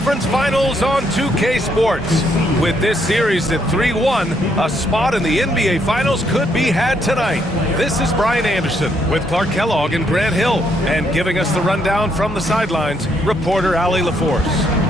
Conference Finals on 2K Sports. With this series at 3-1, a spot in the NBA Finals could be had tonight. This is Brian Anderson with Clark Kellogg and Grant Hill, and giving us the rundown from the sidelines, reporter Allie LaForce.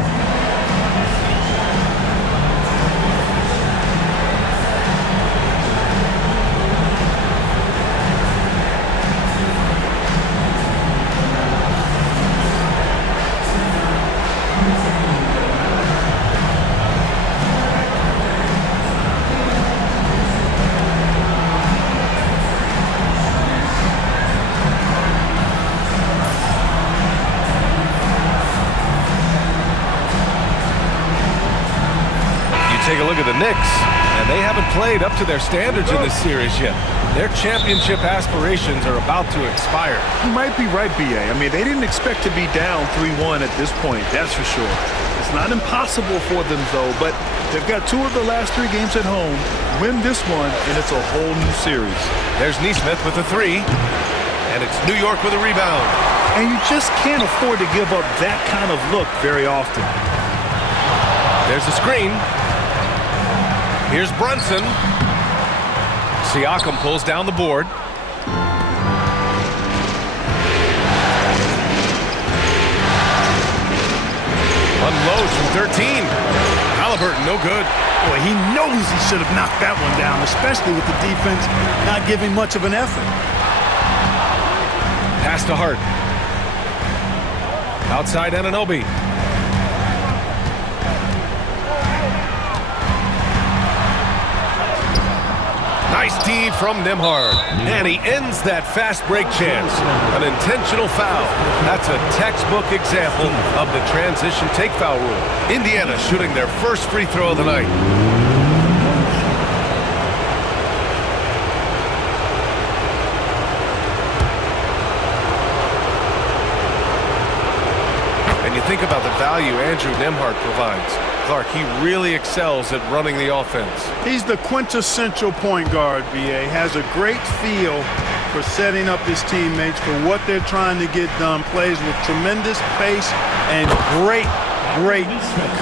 Take a look at the Knicks, and they haven't played up to their standards in this series yet. Their championship aspirations are about to expire. You might be right, B.A. I mean, they didn't expect to be down 3-1 at this point, that's for sure. It's not impossible for them, though, but they've got 2 of the last 3 games at home. Win this one, and it's a whole new series. There's Nesmith with a 3, and it's New York with a rebound. And you just can't afford to give up that kind of look very often. There's a screen. Here's Brunson. Siakam pulls down the board. Unloads from 13. Halliburton, no good. Boy, he knows he should have knocked that one down, especially with the defense not giving much of an effort. Pass to Hart. Outside Anunoby. Nice D from Nembhard. And he ends that fast break chance. An intentional foul. That's a textbook example of the transition take foul rule. Indiana shooting their first free throw of the night. And you think about the value Andrew Nembhard provides. Clark, he really excels at running the offense. He's the quintessential point guard, B.A. Has a great feel for setting up his teammates for what they're trying to get done. Plays with tremendous pace and great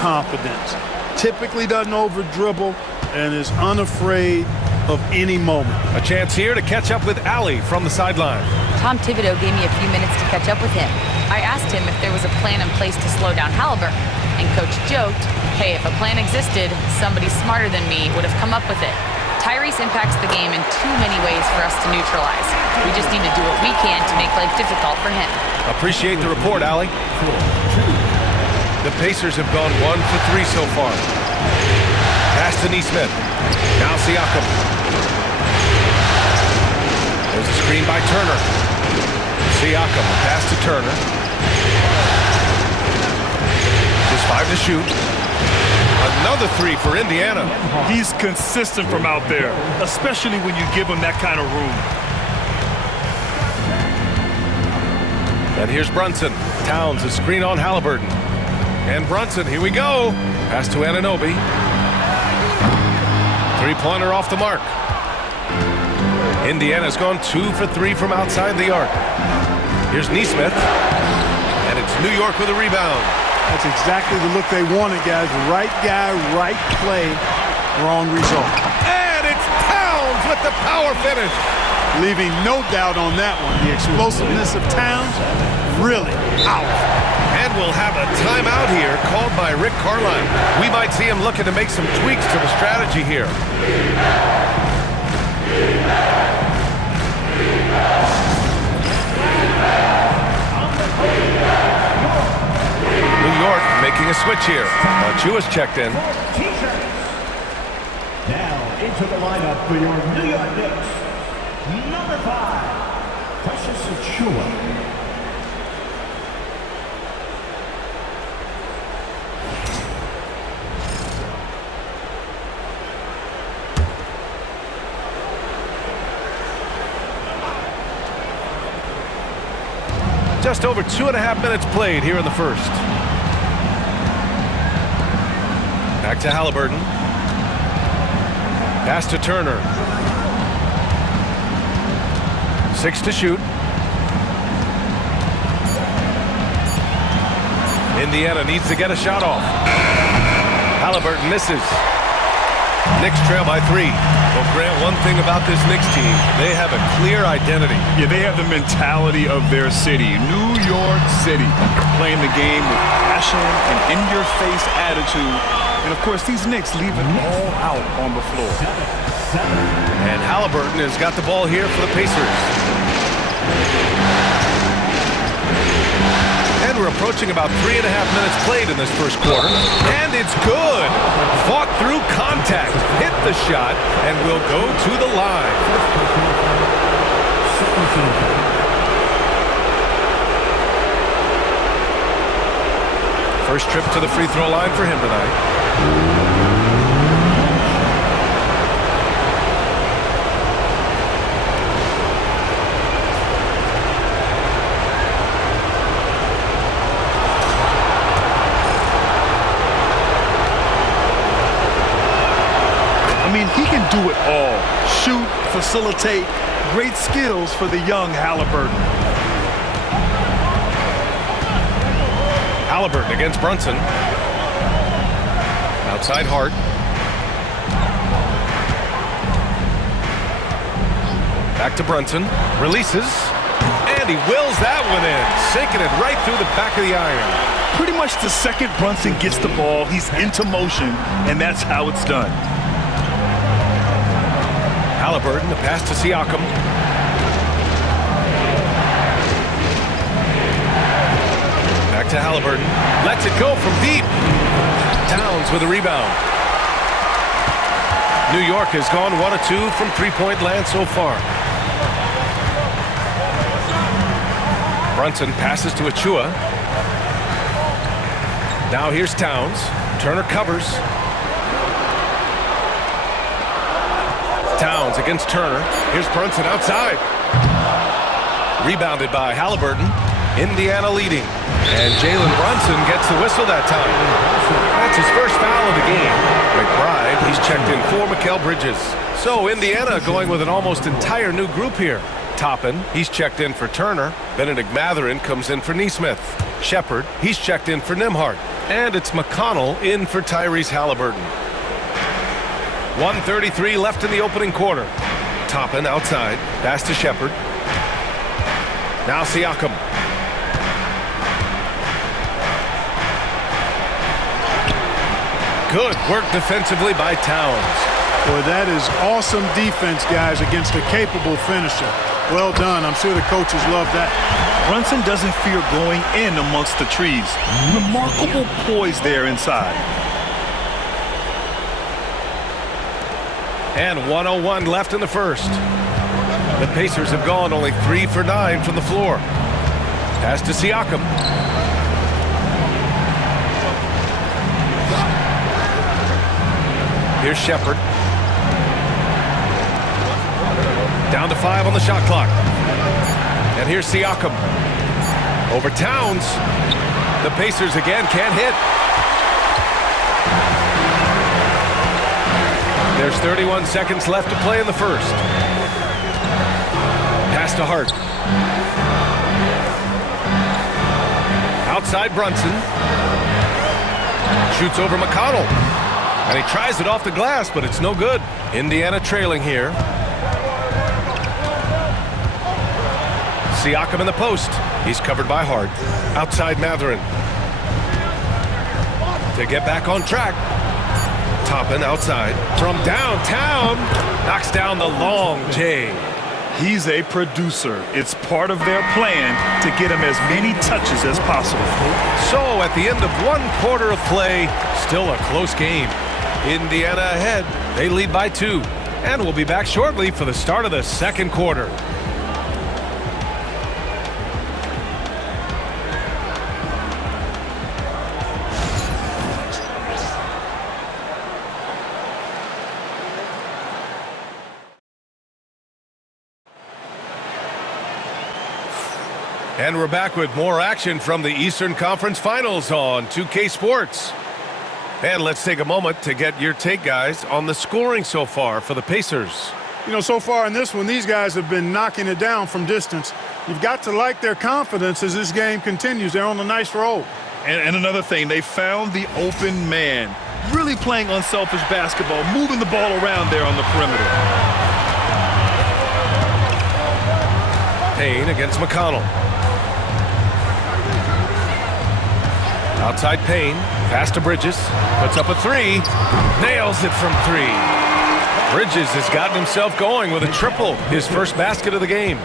confidence. Typically doesn't over-dribble and is unafraid of any moment. A chance here to catch up with Allie from the sideline. Tom Thibodeau gave me a few minutes to catch up with him. I asked him if there was a plan in place to slow down Halliburton, and Coach joked, hey, if a plan existed, somebody smarter than me would have come up with it. Tyrese impacts the game in too many ways for us to neutralize. We just need to do what we can to make life difficult for him. Appreciate the report, Allie. The Pacers have gone 1 for 3 so far. Pass to Nesmith. Now Siakam. There's a screen by Turner. Siakam, pass to Turner. Just 5 to shoot. Another 3 for Indiana. He's consistent from out there, especially when you give him that kind of room. And here's Brunson. Towns a screen on Halliburton. And Brunson, here we go. Pass to Anunoby. 3-pointer off the mark. Indiana's gone 2 for 3 from outside the arc. Here's Nesmith. And it's New York with a rebound. That's exactly the look they wanted, guys. Right guy, right play, wrong result. And it's Towns with the power finish. Leaving no doubt on that one. The explosiveness of Towns, really powerful. And we'll have a timeout here called by Rick Carlisle. We might see him looking to make some tweaks to the strategy here. New York making a switch here. Achiuwa's checked in. Now into the lineup for your New York Knicks, number 5, Precious Achiuwa. Just over 2.5 minutes played here in the first. Back to Halliburton. Pass to Turner. 6 to shoot. Indiana needs to get a shot off. Halliburton misses. Knicks trail by 3. Well, Grant, one thing about this Knicks team, they have a clear identity. Yeah, they have the mentality of their city, New York City, playing the game with passion and in-your-face attitude. And, of course, these Knicks leave it all out on the floor. And Halliburton has got the ball here for the Pacers. And we're approaching about 3.5 minutes played in this first quarter. And it's good. Fought through contact, hit the shot, and will go to the line. First trip to the free throw line for him tonight. I mean, he can do it all. Shoot, facilitate, great skills for the young Halliburton. Halliburton against Brunson. Outside Hart. Back to Brunson. Releases. And he wills that one in. Sinking it right through the back of the iron. Pretty much the second Brunson gets the ball, he's into motion, and that's how it's done. Halliburton, the pass to Siakam. Back to Halliburton. Lets it go from deep. Towns with a rebound. New York has gone 1 of 2 from three-point land so far. Brunson passes to Achua. Now here's Towns. Turner covers. Towns against Turner. Here's Brunson outside. Rebounded by Halliburton. Indiana leading. And Jalen Brunson gets the whistle that time. That's his first foul of the game. McBride, he's checked in for Mikal Bridges. So Indiana going with an almost entire new group here. Toppin, he's checked in for Turner. Benedict Mathurin comes in for Nesmith. Shepard, he's checked in for Nembhard. And it's McConnell in for Tyrese Halliburton. 1:33 left in the opening quarter. Toppin outside. Pass to Shepard. Now Siakam. Good work defensively by Towns. Boy, that is awesome defense, guys, against a capable finisher. Well done. I'm sure the coaches love that. Brunson doesn't fear going in amongst the trees. Remarkable poise there inside. And 1:01 left in the first. The Pacers have gone only 3 for 9 from the floor. Pass to Siakam. Here's Shepard. Down to 5 on the shot clock. And here's Siakam. Over Towns. The Pacers again can't hit. There's 31 seconds left to play in the first. Pass to Hart. Outside Brunson. Shoots over McConnell. And he tries it off the glass, but it's no good. Indiana trailing here. Siakam in the post. He's covered by Hart. Outside Mathurin. To get back on track. Toppin outside. From downtown. Knocks down the long J. He's a producer. It's part of their plan to get him as many touches as possible. So at the end of 1 quarter of play, still a close game. Indiana ahead. They lead by 2. And we'll be back shortly for the start of the second quarter. And we're back with more action from the Eastern Conference Finals on 2K Sports. And let's take a moment to get your take, guys, on the scoring so far for the Pacers. You know, so far in this one, these guys have been knocking it down from distance. You've got to like their confidence as this game continues. They're on a nice roll. And another thing, they found the open man. Really playing unselfish basketball, moving the ball around there on the perimeter. Payne against McConnell. Outside Payne, pass to Bridges, puts up a three, nails it from three. Bridges has gotten himself going with a triple, his first basket of the game.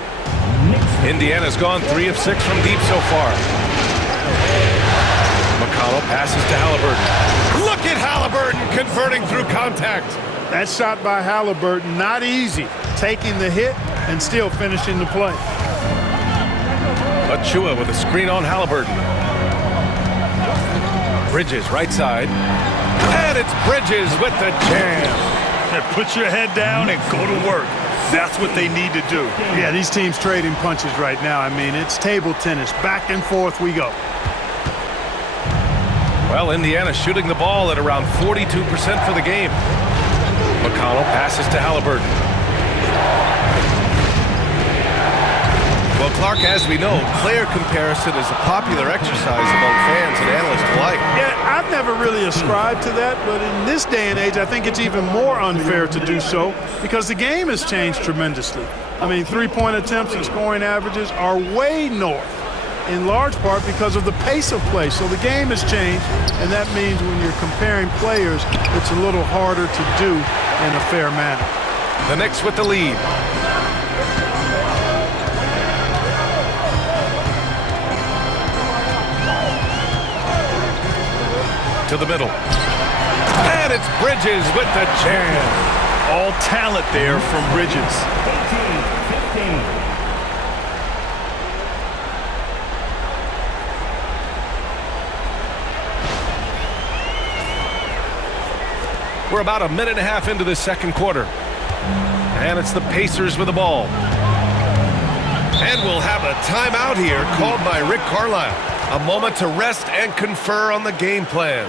Indiana's gone 3 of 6 from deep so far. McConnell passes to Halliburton. Look at Halliburton converting through contact. That shot by Halliburton, not easy. Taking the hit and still finishing the play. Achua with a screen on Halliburton. Bridges right side. And it's Bridges with the jam. Put your head down and go to work. That's what they need to do. Yeah, these teams trading punches right now. I mean, it's table tennis. Back and forth we go. Well, Indiana shooting the ball at around 42% for the game. McConnell passes to Halliburton. Well, Clark, as we know, player comparison is a popular exercise among fans and analysts alike. Yeah, I've never really ascribed to that, but in this day and age, I think it's even more unfair to do so because the game has changed tremendously. I mean, three-point attempts and scoring averages are way north, in large part because of the pace of play. So the game has changed, and that means when you're comparing players, it's a little harder to do in a fair manner. The Knicks with the lead. To the middle. And it's Bridges with the jam. All talent there from Bridges. 18-15. We're about a minute and a half into the second quarter. And it's the Pacers with the ball. And we'll have a timeout here called by Rick Carlisle. A moment to rest and confer on the game plan.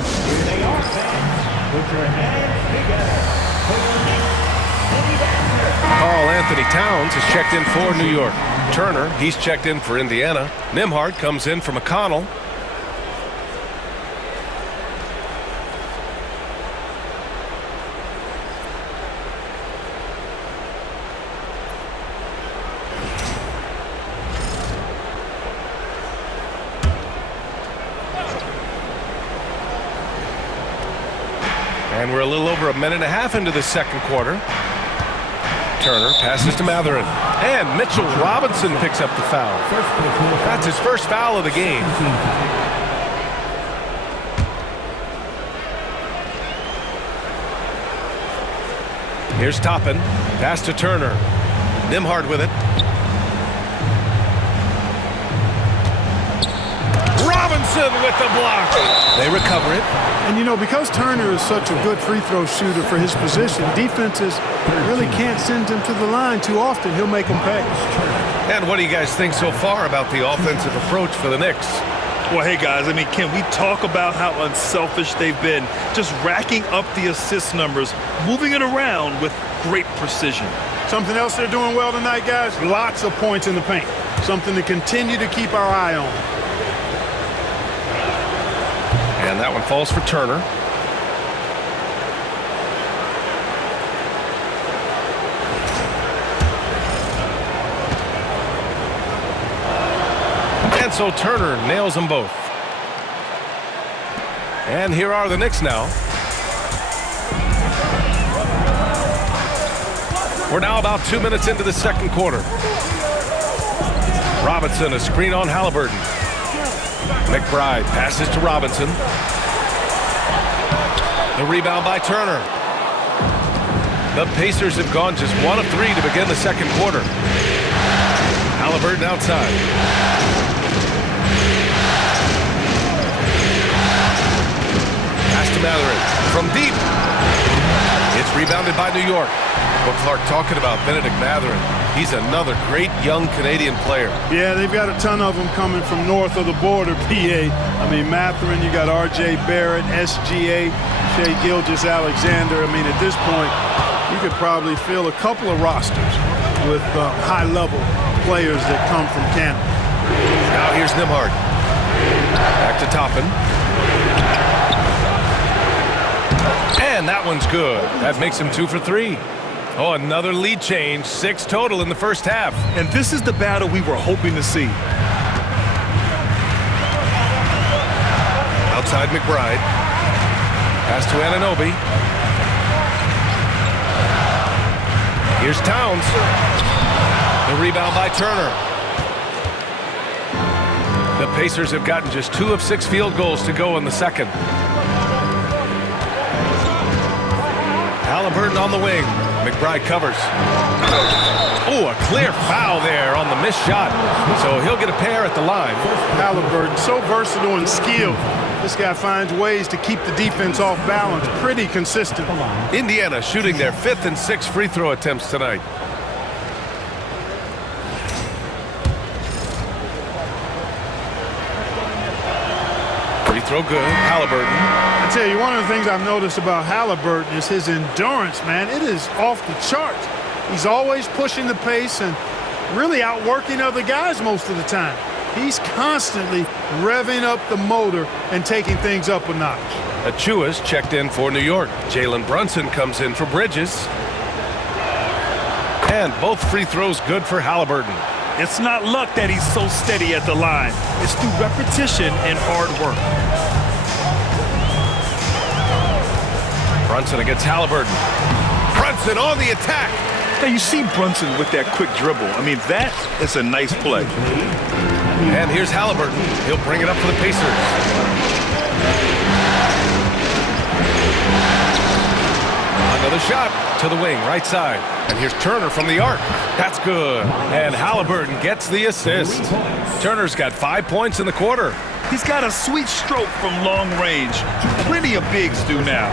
Here they are, fans. Put your hands together for your Knicks. Carl Anthony Towns is checked in for New York. Turner, he's checked in for Indiana. Nembhard comes in for McConnell. And we're a little over a minute and a half into the second quarter. Turner passes to Matherin. And Mitchell Robinson picks up the foul. That's his first foul of the game. Here's Toppin. Pass to Turner. Nembhard with it. Robinson with the block. They recover it. And, you know, because Turner is such a good free throw shooter for his position, defenses really can't send him to the line too often. He'll make them pay. And what do you guys think so far about the offensive approach for the Knicks? Well, hey, guys, I mean, can we talk about how unselfish they've been? Just racking up the assist numbers, moving it around with great precision. Something else they're doing well tonight, guys, lots of points in the paint. Something to continue to keep our eye on. And that one falls for Turner. And so Turner nails them both. And here are the Knicks now. We're now about 2 minutes into the second quarter. Robinson, a screen on Halliburton. McBride passes to Robinson. The rebound by Turner. The Pacers have gone just 1 of 3 to begin the second quarter. Halliburton outside. Pass to Matherin from deep. It's rebounded by New York. Well, Clark, talking about Benedict Matherin, he's another great young Canadian player. Yeah, they've got a ton of them coming from north of the border, PA. I mean, Matherin, you got R.J. Barrett, SGA, Shai Gilgeous-Alexander. I mean, at this point, you could probably fill a couple of rosters with high-level players that come from Canada. Now here's Nimhard. Back to Toppin. And that one's good. That makes him 2 for 3. Oh, another lead change. 6 total in the first half. And this is the battle we were hoping to see. Outside McBride. Pass to Anunoby. Here's Towns. The rebound by Turner. The Pacers have gotten just 2 of 6 field goals to go in the second. Halliburton on the wing. McBride covers. Oh, a clear foul there on the missed shot. So he'll get a pair at the line. Halliburton, so versatile and skilled. This guy finds ways to keep the defense off balance pretty consistent. Indiana shooting their 5th and 6th free throw attempts tonight. Free throw good. Halliburton. I tell you, one of the things I've noticed about Halliburton is his endurance, man. It is off the charts. He's always pushing the pace and really outworking other guys most of the time. He's constantly revving up the motor and taking things up a notch. Achua's checked in for New York. Jalen Brunson comes in for Bridges. And both free throws good for Halliburton. It's not luck that he's so steady at the line. It's through repetition and hard work. Brunson against Halliburton. Brunson on the attack. Now you see Brunson with that quick dribble. I mean, that is a nice play. And here's Halliburton. He'll bring it up for the Pacers. Another shot to the wing, right side. And here's Turner from the arc. That's good. And Halliburton gets the assist. Turner's got 5 points in the quarter. He's got a sweet stroke from long range. Plenty of bigs do now.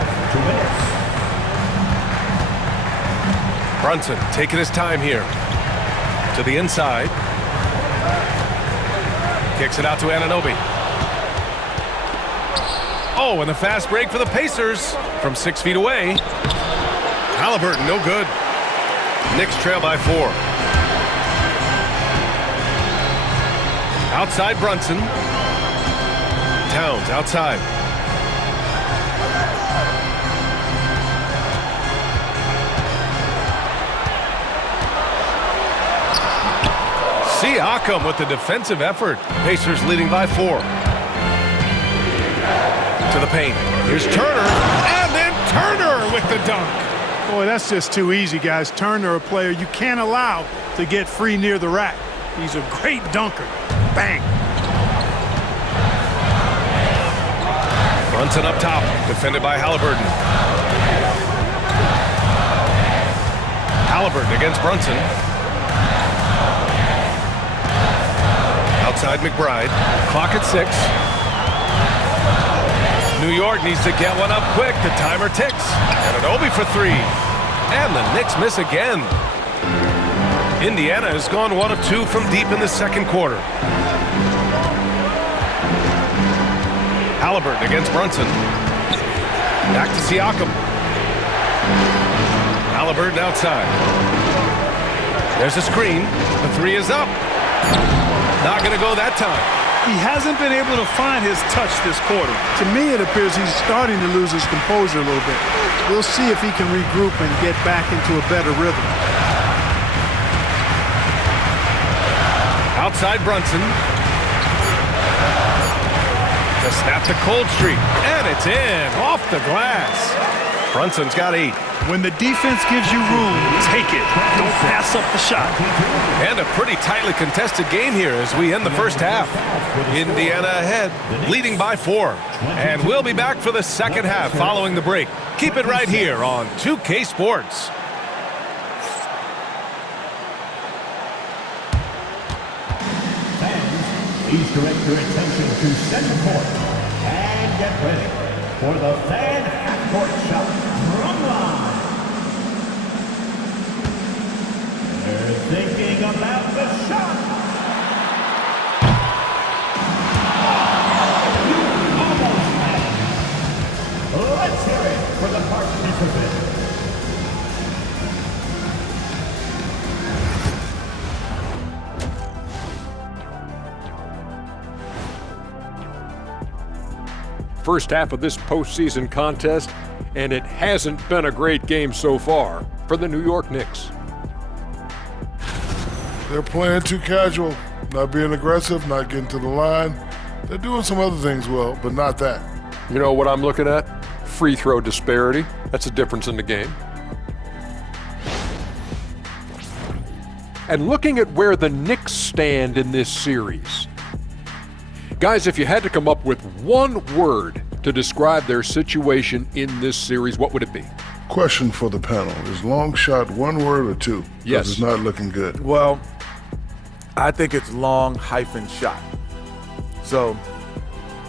Brunson taking his time here. To the inside. Kicks it out to Anunoby. Oh, and the fast break for the Pacers from 6 feet away. Halliburton, no good. Knicks trail by 4. Outside Brunson. Towns outside. Siakam with the defensive effort. Pacers leading by 4. To the paint. Here's Turner. And then Turner with the dunk. Boy, that's just too easy, guys. Turner, a player you can't allow to get free near the rack. He's a great dunker. Bang. Brunson up top. Defended by Halliburton. Halliburton against Brunson. Outside McBride. Clock at 6. New York needs to get one up quick. The timer ticks. Anunoby for 3. And the Knicks miss again. Indiana has gone 1 of 2 from deep in the second quarter. Halliburton against Brunson. Back to Siakam. Halliburton outside. There's a screen. The 3 is up. Not going to go that time. He hasn't been able to find his touch this quarter. To me, it appears he's starting to lose his composure a little bit. We'll see if he can regroup and get back into a better rhythm. Outside Brunson. To snap the cold streak. And it's in. Off the glass. Brunson's got 8. When the defense gives you room, take it. Don't pass up the shot. And a pretty tightly contested game here as we end the first half. Indiana ahead, leading by 4. And we'll be back for the second half following the break. Keep it right here on 2K Sports. Fans, please direct your attention to center court and get ready for the fan half-court shot from line. They're thinking about the shot. You almost had it. Let's hear it for the participant. first half of this postseason contest, and it hasn't been a great game so far for the New York Knicks. They're playing too casual, not being aggressive, not getting to the line. They're doing some other things well, but not that. You know what I'm looking at? Free throw disparity. That's a difference in the game. And looking at where the Knicks stand in this series. Guys, if you had to come up with one word to describe their situation in this series, what would it be? Question for the panel. Is long shot one word or two? Yes. It's not looking good. Well, I think it's long hyphen shot. So,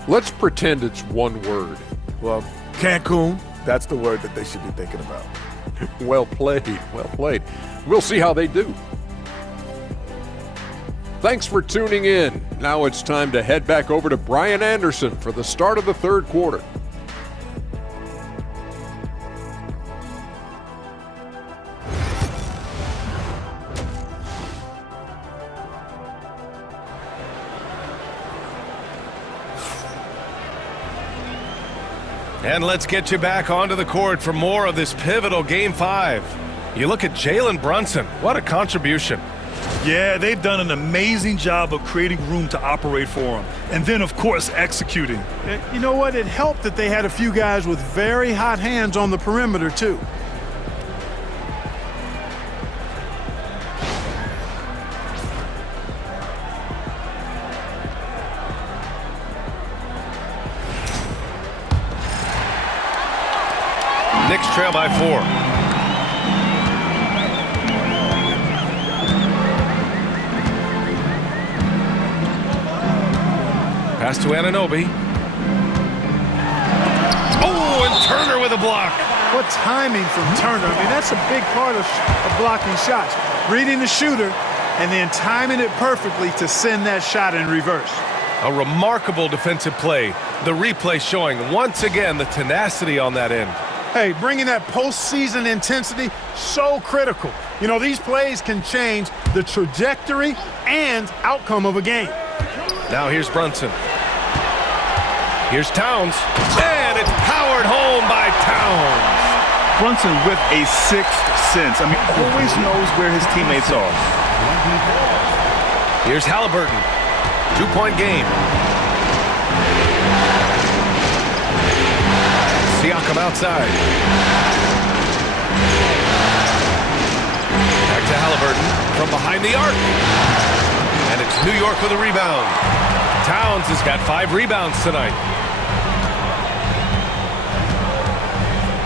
let's pretend it's one word. well, Cancun, that's the word that they should be thinking about. Well played, well played. We'll see how they do. Thanks for tuning in. Now it's time to head back over to Brian Anderson for the start of the third quarter. And let's get you back onto the court for more of this pivotal Game 5. You look at Jalen Brunson. What a contribution. Yeah, they've done an amazing job of creating room to operate for him. And then, of course, executing. You know what? It helped that they had a few guys with very hot hands on the perimeter, too. Knicks trail by 4. Pass to Anunoby. Oh, and Turner with a block. What timing from Turner. I mean, that's a big part of blocking shots. Reading the shooter and then timing it perfectly to send that shot in reverse. A remarkable defensive play. The replay showing once again the tenacity on that end. Hey, bringing that postseason intensity, so critical. You know, these plays can change the trajectory and outcome of a game. Now here's Brunson. Here's Towns. And it's powered home by Towns. Brunson with a sixth sense. I mean, always knows where his teammates are. Here's Halliburton. 2-point game. Siakam outside. Back to Halliburton from behind the arc. And it's New York with a rebound. Towns has got 5 rebounds tonight.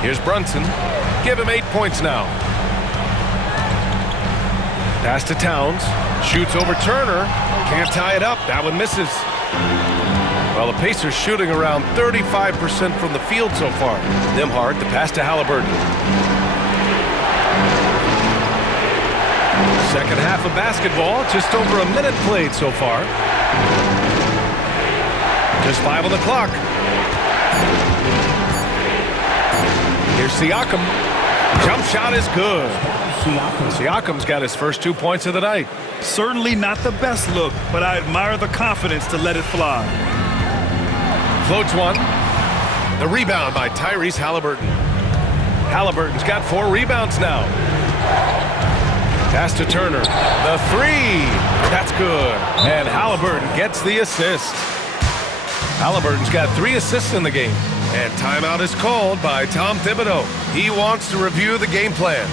Here's Brunson. Give him 8 points now. Pass to Towns. Shoots over Turner. Can't tie it up. That one misses. Well, the Pacers shooting around 35% from the field so far. Nembhard, the pass to Halliburton. Second half of basketball, just over a minute played so far. Just 5 on the clock. Here's Siakam. Jump shot is good. Siakam's got his first 2 points of the night. Certainly not the best look, but I admire the confidence to let it fly. Floats one. The rebound by Tyrese Halliburton. Halliburton's got 4 rebounds now. Pass to Turner. The 3. That's good. And Halliburton gets the assist. Halliburton's got 3 assists in the game. And timeout is called by Tom Thibodeau. He wants to review the game plan.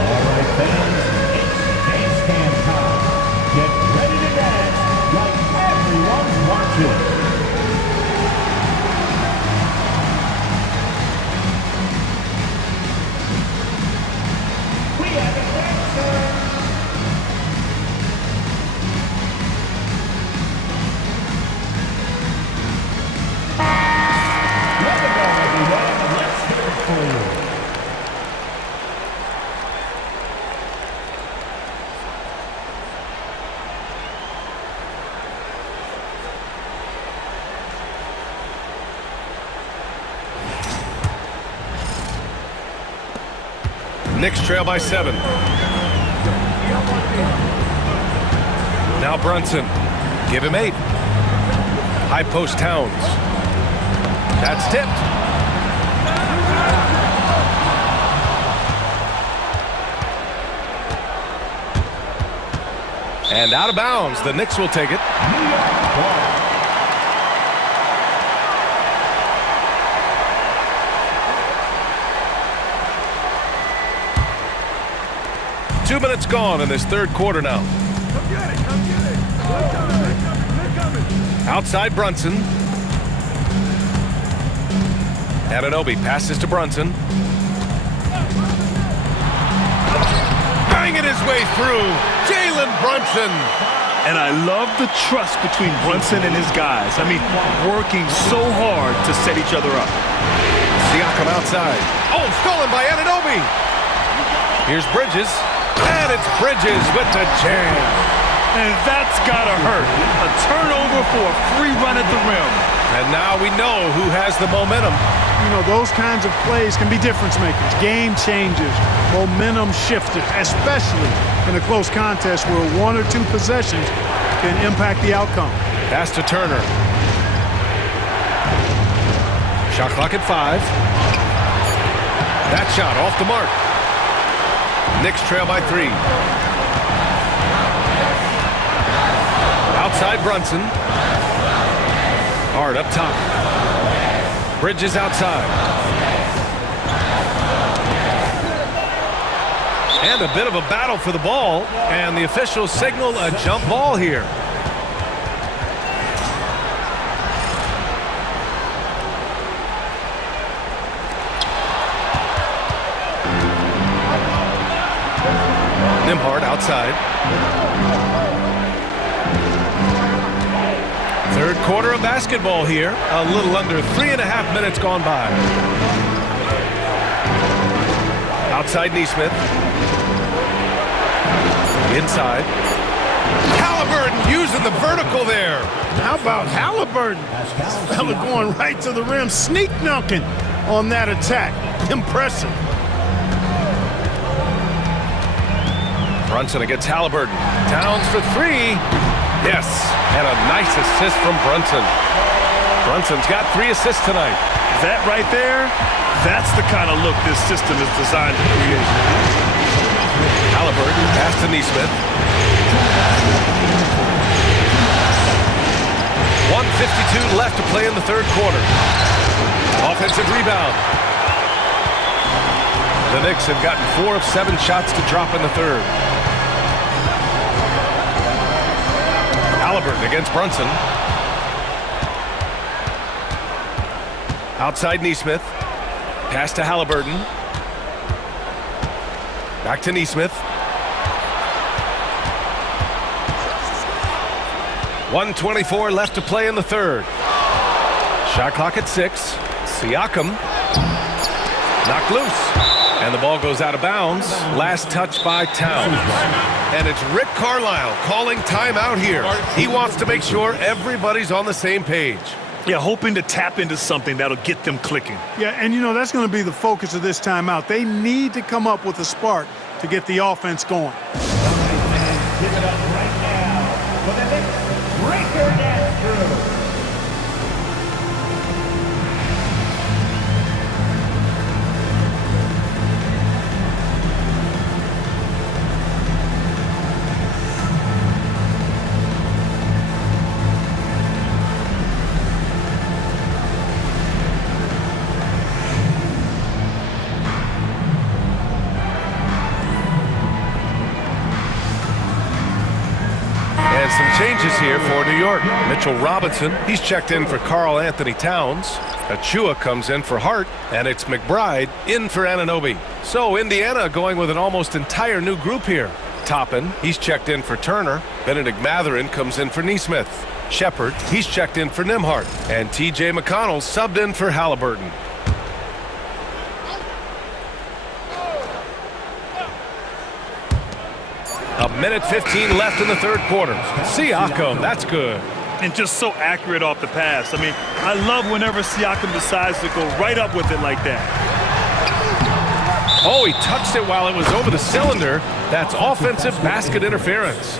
All right, fans, it's dance time. Get ready to dance like everyone's watching. We have a dancer. Let it go, everyone. Let's hear it for you. Knicks trail by 7. Now Brunson. Give him 8. High post Towns. That's tipped. And out of bounds. The Knicks will take it. 2 minutes gone in this third quarter now. Outside Brunson. Anunoby passes to Brunson. Banging his way through. Jalen Brunson. And I love the trust between Brunson and his guys. I mean, working so hard to set each other up. Siakam outside. Oh, stolen by Anunoby. Here's Bridges. And it's Bridges with the jam. And that's gotta hurt. A turnover for a free run at the rim. And now we know who has the momentum. You know, those kinds of plays can be difference makers, game changers, momentum shifters, especially in a close contest where 1 or 2 possessions can impact the outcome. Pass to Turner. Shot clock at 5. That shot off the mark. Knicks trail by 3. Outside Brunson. Hard up top. Bridges outside. And a bit of a battle for the ball. And the officials signal a jump ball here. Nembhard outside. Third quarter of basketball here. A little under 3.5 minutes gone by. Outside Nesmith. Inside. Halliburton using the vertical there. How about Halliburton? This fella going right to the rim, sneak dunking on that attack. Impressive. Brunson against Halliburton. Towns for 3. Yes, and a nice assist from Brunson. Brunson's got 3 assists tonight. That right there, that's the kind of look this system is designed to create. Halliburton pass to Nesmith. 1:52 left to play in the third quarter. Offensive rebound. The Knicks have gotten 4 of 7 shots to drop in the third. Halliburton against Brunson. Outside Nesmith. Pass to Halliburton. Back to Nesmith. 1:24 left to play in the third. Shot clock at 6. Siakam knocked loose. And the ball goes out of bounds. Last touch by Towns. And it's Rick Carlisle calling timeout here. He wants to make sure everybody's on the same page. Yeah, hoping to tap into something that'll get them clicking. Yeah, and you know, that's going to be the focus of this timeout. They need to come up with a spark to get the offense going. Give it up right now for the Knicks breaker dance crew. Some changes here for New York. Mitchell Robinson, he's checked in for Karl Anthony Towns. Achua comes in for Hart, and it's McBride in for Anunoby. So Indiana going with an almost entire new group here. Toppin, he's checked in for Turner. Benedict Mathurin comes in for Nesmith. Shepard, he's checked in for Nembhard. And T.J. McConnell subbed in for Halliburton. A minute 15 left in the third quarter. Siakam, that's good. And just so accurate off the pass. I mean, I love whenever Siakam decides to go right up with it like that. Oh, he touched it while it was over the cylinder. That's offensive basket interference.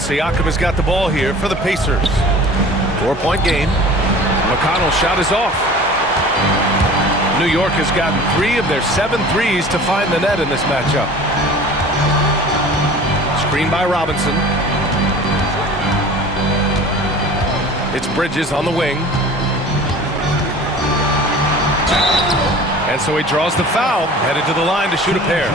And Siakam has got the ball here for the Pacers. 4-point game. McConnell's shot is off. New York has gotten 3 of their 7 threes to find the net in this matchup. Screen by Robinson. It's Bridges on the wing. And so he draws the foul, headed to the line to shoot a pair.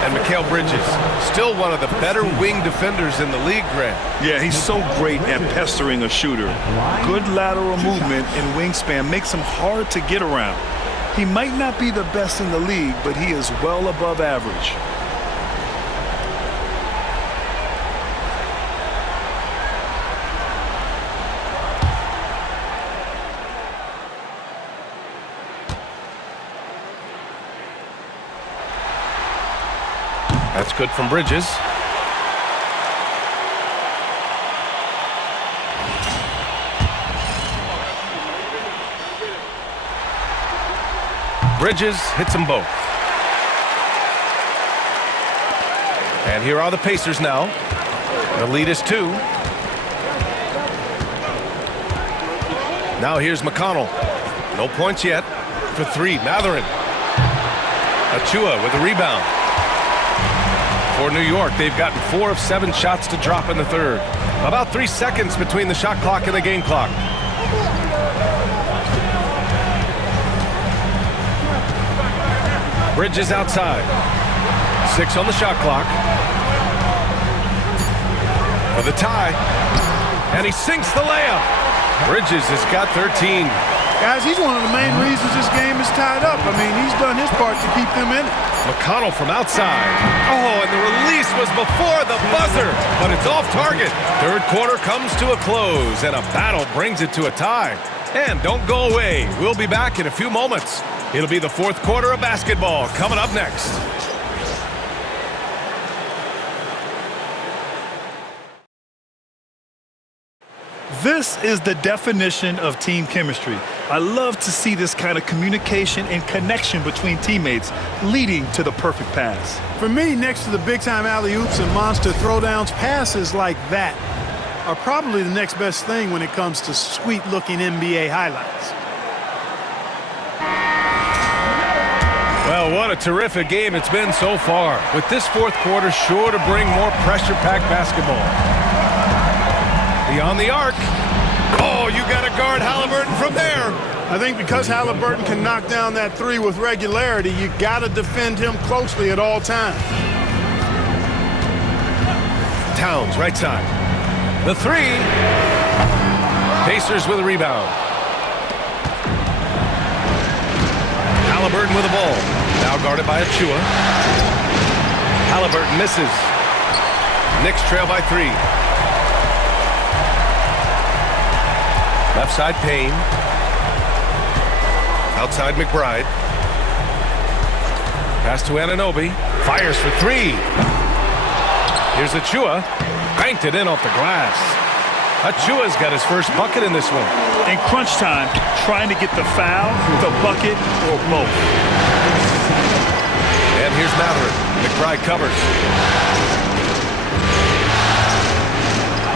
And Mikal Bridges, still one of the better wing defenders in the league, Grant. Yeah, he's so great at pestering a shooter. Good lateral movement and wingspan makes him hard to get around. He might not be the best in the league, but he is well above average. That's good from Bridges. Bridges hits them both. And here are the Pacers now. The lead is 2. Now here's McConnell. No points yet for 3. Mathurin. Achua with a rebound. For New York, they've gotten 4 of 7 shots to drop in the third. About 3 seconds between the shot clock and the game clock. Bridges outside. 6 on the shot clock. For the tie. And he sinks the layup. Bridges has got 13. Guys, he's one of the main reasons this game is tied up. I mean, he's done his part to keep them in it. McConnell from outside. Oh, and the release was before the buzzer, but it's off target. Third quarter comes to a close, and a battle brings it to a tie. And don't go away. We'll be back in a few moments. It'll be the fourth quarter of basketball coming up next. This is the definition of team chemistry. I love to see this kind of communication and connection between teammates leading to the perfect pass. For me, next to the big-time alley-oops and monster throwdowns, passes like that are probably the next best thing when it comes to sweet-looking NBA highlights. Well, what a terrific game it's been so far, with this fourth quarter sure to bring more pressure-packed basketball. Beyond the arc. Oh, you got to guard Halliburton from there. I think because Halliburton can knock down that 3 with regularity, you got to defend him closely at all times. Towns, right side. The 3. Pacers with a rebound. Halliburton with the ball. Now guarded by Achua. Halliburton misses. Knicks trail by 3. Left side, Payne. Outside, McBride. Pass to Anunoby. Fires for 3. Here's Achua. Banked it in off the glass. Achua's got his first bucket in this one. In crunch time, trying to get the foul, the bucket, or both. And here's Mathurin. McBride covers.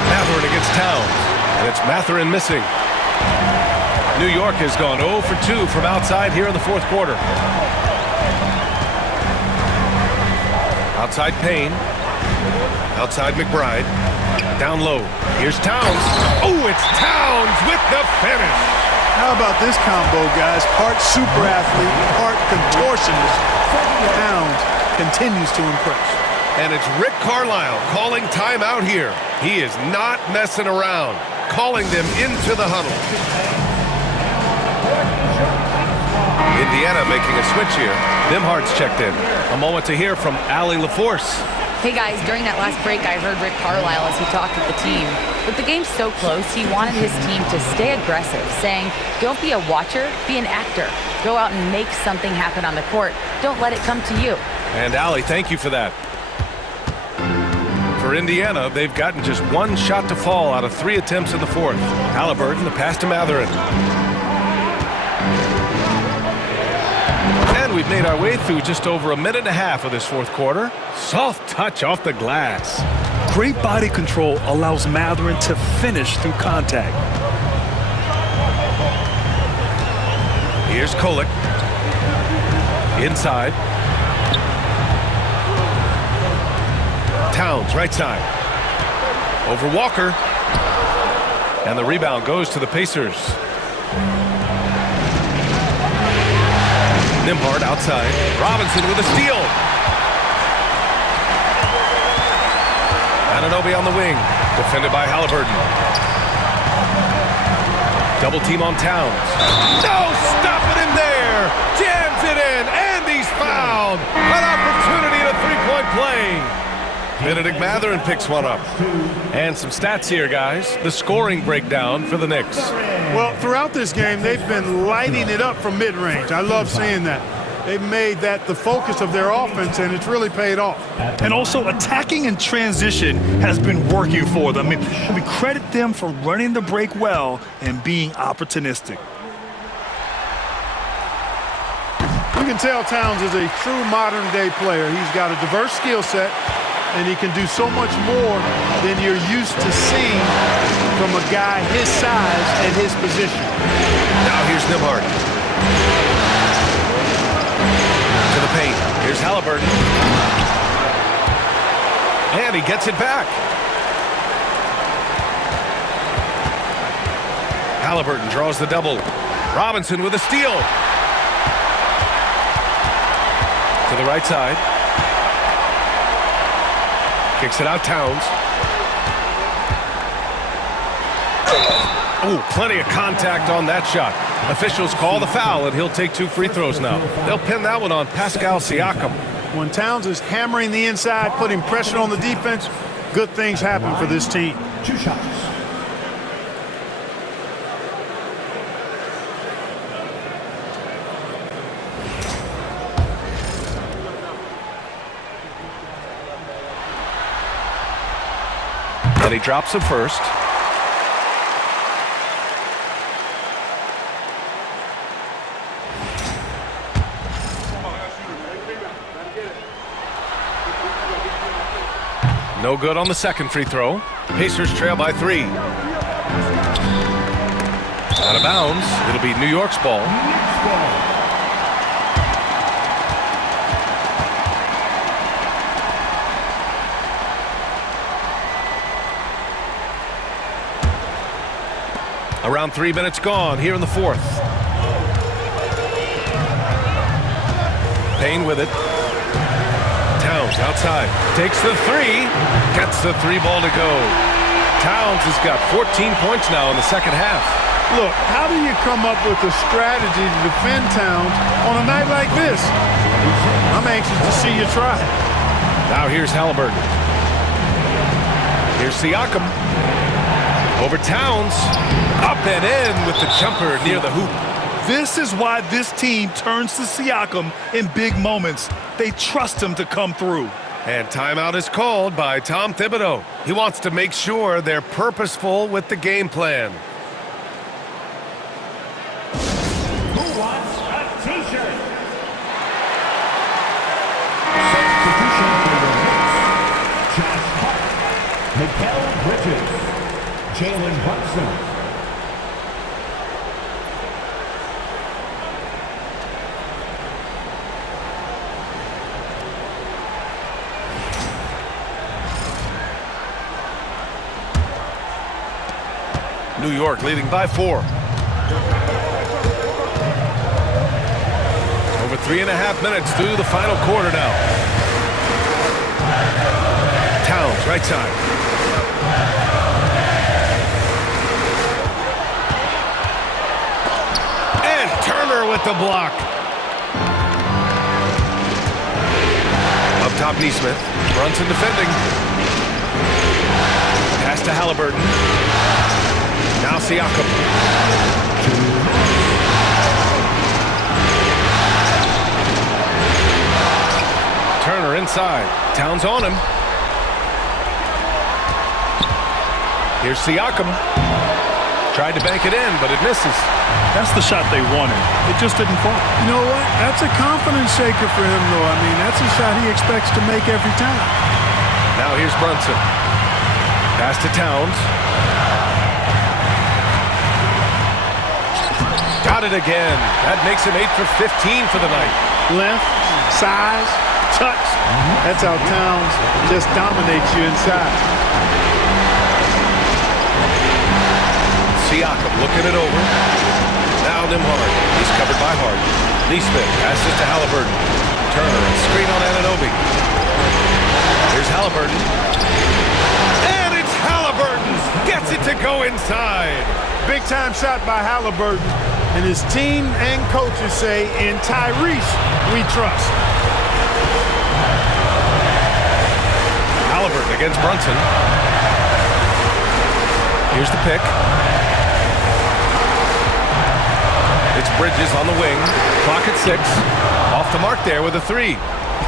Mathurin against Towns. And it's Mathurin missing. New York has gone 0 for 2 from outside here in the fourth quarter. Outside Payne. Outside McBride. Down low. Here's Towns. Oh, it's Towns with the finish. How about this combo, guys? Part super athlete, part contortionist. Towns continues to impress. And it's Rick Carlisle calling timeout here. He is not messing around, calling them into the huddle. Indiana making a switch here. Nimhard's checked in. A moment to hear from Allie LaForce. Hey guys, during that last break, I heard Rick Carlisle as he talked with the team. With the game so close, he wanted his team to stay aggressive, saying, don't be a watcher, be an actor. Go out and make something happen on the court. Don't let it come to you. And Allie, thank you for that. For Indiana, they've gotten just 1 shot to fall out of 3 attempts in the fourth. Halliburton, the pass to Mathurin. And we've made our way through just over a minute and a half of this fourth quarter. Soft touch off the glass. great body control allows Mathurin to finish through contact. Here's Kolek. Inside. Towns, right side. Over Walker. And the rebound goes to the Pacers. Nembhard outside. Robinson with a steal. Anunoby on the wing. Defended by Halliburton. Double team on Towns. No, stopping him there. Jams it in, and he's fouled. An opportunity at a three-point play. Benedict Mathurin picks one up. And some stats here, guys. The scoring breakdown for the Knicks. Well, throughout this game, they've been lighting it up from mid-range. I love seeing that. They've made that the focus of their offense, and it's really paid off. And also, attacking in transition has been working for them. I mean, we credit them for running the break well and being opportunistic. You can tell Towns is a true modern-day player. He's got a diverse skill set, and he can do so much more than you're used to seeing from a guy his size and his position. Now here's Nembhard. To the paint. Here's Halliburton. And he gets it back. Halliburton draws the double. Robinson with a steal. To the right side. Kicks it out, Towns. Oh, plenty of contact on that shot. Officials call the foul, and he'll take 2 free throws now. They'll pin that one on Pascal Siakam. When Towns is hammering the inside, putting pressure on the defense, good things happen for this team. 2 shots. And he drops him first. No good on the second free throw. Pacers trail by 3. Out of bounds. It'll be New York's ball. Around 3 minutes gone here in the 4th. Payne with it. Towns outside. Takes the 3. Gets the 3 ball to go. Towns has got 14 points now in the second half. Look, how do you come up with a strategy to defend Towns on a night like this? I'm anxious to see you try it. Now here's Halliburton. Here's Siakam. Over Towns. Up and in with the jumper near the hoop. This is why this team turns to Siakam in big moments. They trust him to come through. And timeout is called by Tom Thibodeau. He wants to make sure they're purposeful with the game plan. Who wants a t-shirt? Substitution for the Knicks. Josh Hart. Mikal Bridges. Jalen Brunson. New York leading by 4. Over 3.5 minutes through the final quarter now. Towns, right side. And Turner with the block. Up top, Nesmith. Brunson defending. Pass to Halliburton. Now Siakam. Turner inside. Towns on him. Here's Siakam. Tried to bank it in, but it misses. That's the shot they wanted. It just didn't fall. You know what? That's a confidence shaker for him, though. I mean, that's a shot he expects to make every time. Now here's Brunson. Pass to Towns. Got it again. That makes him 8 for 15 for the night. Length, size, touch. That's how Towns just dominates you inside. Siakam looking it over. Now Nimhard. He's covered by Hart. Neesmith passes to Halliburton. Turner, a screen on Anunoby. Here's Halliburton. And it's Halliburton. Gets it to go inside. Big time shot by Halliburton. And his team and coaches say, in Tyrese, we trust. Halliburton against Brunson. Here's the pick. It's Bridges on the wing. Clock at 6. Off the mark there with a 3.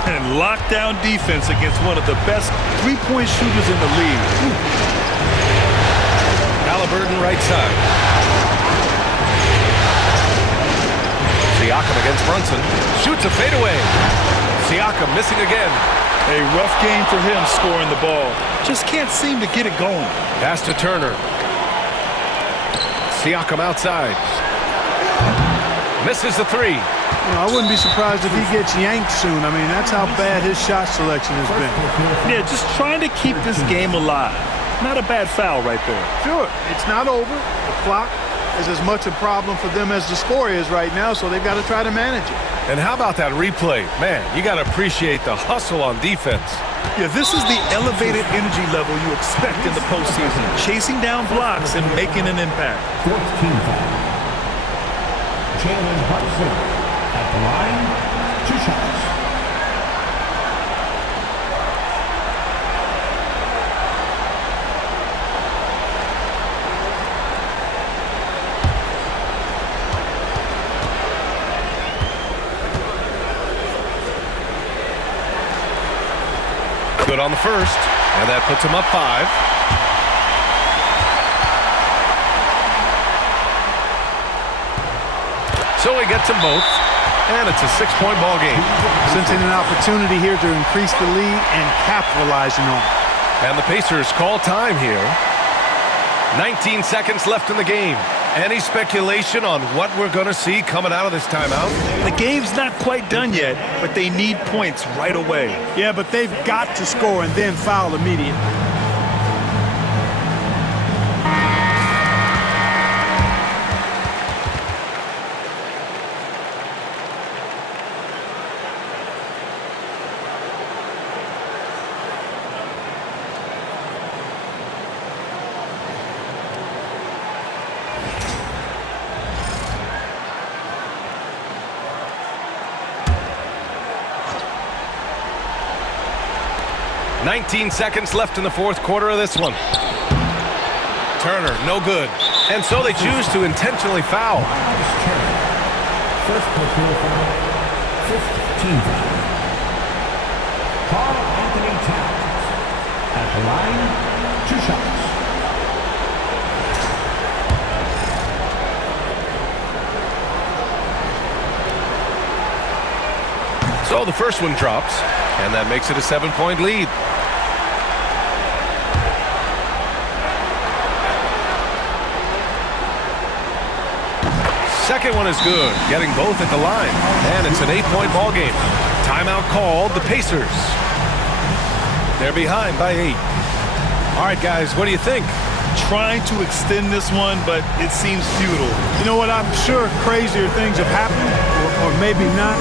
And lockdown defense against one of the best three-point shooters in the league. Halliburton right side. Siakam against Brunson. Shoots a fadeaway. Siakam missing again. A rough game for him scoring the ball. Just can't seem to get it going. Pass to Turner. Siakam outside. Misses the 3. I wouldn't be surprised if he gets yanked soon. I mean, that's how bad his shot selection has been. Yeah, just trying to keep this game alive. Not a bad foul right there. Sure, it's not over. The clock is as much a problem for them as the score is right now, so they've got to try to manage it. And how about that replay? Man, you got to appreciate the hustle on defense. Yeah, this is the elevated energy level you expect in the postseason. Chasing down blocks and making an impact. 14th foul. Jalen Brunson at the line, 2 shots. Good on the first, and that puts him up 5. So he gets them both, and it's a 6-point ball game. Sensing an opportunity here to increase the lead and capitalizing on it. And the Pacers call time here. 19 seconds left in the game. Any speculation on what we're going to see coming out of this timeout? The game's not quite done yet, but they need points right away. Yeah, but they've got to score and then foul immediately. $19 seconds left in the fourth quarter of this one. Turner, no good. And so they choose to intentionally foul. First personal foul, 15th foul. Karl Anthony Towns at the line, 2 shots. So the first one drops, and that makes it a 7-point lead. Second one is good, getting both at the line. And it's an 8-point ball game. Timeout called, the Pacers. They're behind by 8. All right, guys, what do you think? Trying to extend this one, but it seems futile. You know what? I'm sure crazier things have happened, or maybe not.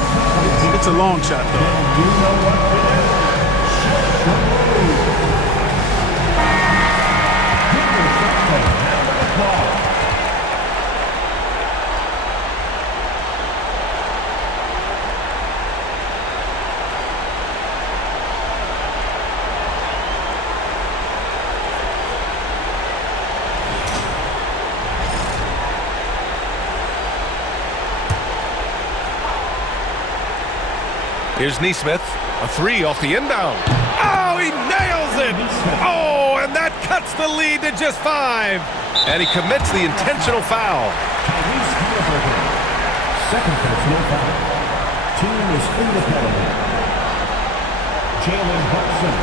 It's a long shot, though. You know what to do. Give yourself a round of applause. Here's Neesmith, a 3 off the inbound. Oh, he nails it! Oh, and that cuts the lead to just 5. And he commits the intentional foul. Second personal foul. Team is in the penalty. Jalen Brunson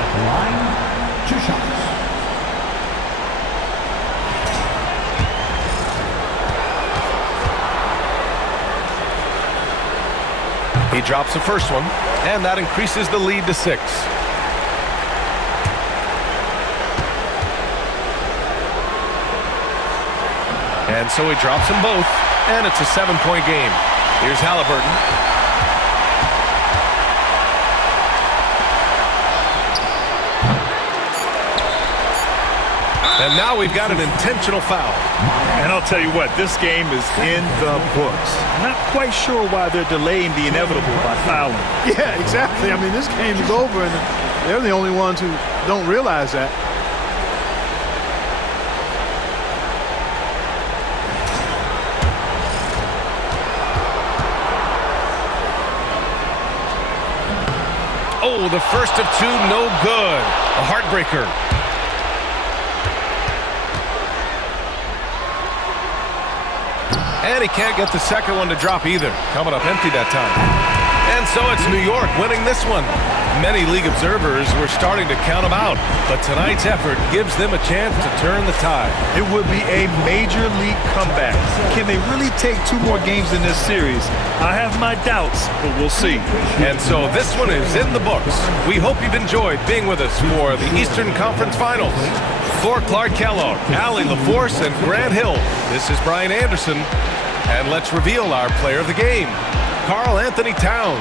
at the line, 2 shots. He drops the first one, and that increases the lead to 6. And so he drops them both, and it's a 7-point game. Here's Halliburton. And now we've got an intentional foul. And I'll tell you what, this game is in the books. Not quite sure why they're delaying the inevitable by fouling. Yeah, exactly. I mean, this game is over, and they're the only ones who don't realize that. Oh, the first of 2, no good. A heartbreaker. And he can't get the second one to drop either. Coming up empty that time. And so it's New York winning this one. Many league observers were starting to count them out, but tonight's effort gives them a chance to turn the tide. It would be a major league comeback. Can they really take 2 more games in this series? I have my doubts, but we'll see. And so this one is in the books. We hope you've enjoyed being with us for the Eastern Conference Finals. For Clark Kellogg, Allie LaForce, and Grant Hill, this is Brian Anderson. And let's reveal our player of the game, Karl Anthony Towns.